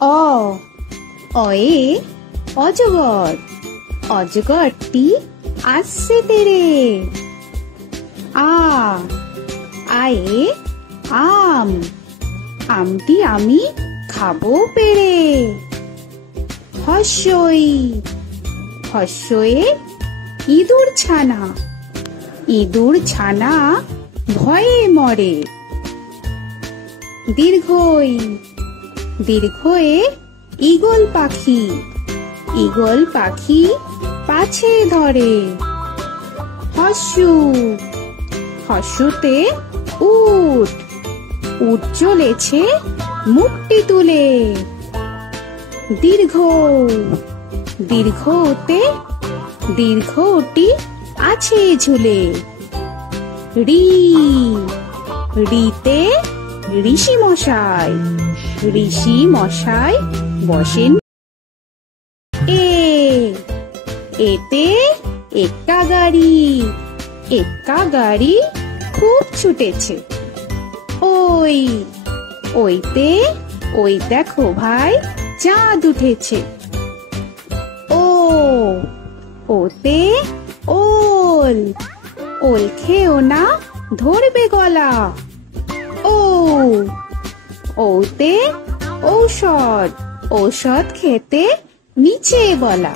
অ অয়ে অজগর, অজগরটি আসছে তেরে। আ আয়ে আম, আমটি আমি খাবো পেড়ে। হস্যই হস্যয়ে ইঁদুর ছানা, ইঁদুর ছানা ভয়ে মরে। দীর্ঘই দীর্ঘয়ে ঈগল পাখি, ঈগল পাখি পাছে ধরে। হস্যু হস্যুতে উট, উট চলেছে মুখটি তুলে। দীর্ঘ দীর্ঘতে দীর্ঘটি আছে ঝুলে। রি রিতে ঋষি মশাই, ঋষি মশাই বসেন। এ এতে এক্কা গাড়ি, এক্কা গাড়ি খুব ছুটেছে। ওই ওইতে ওই দেখো ভাই চাঁদ উঠেছে। ও ওতে ওল, ওল খেও না ধরবে গলা। ও ওতে ঔষধ, ঔষধ খেতে নিচে গলা।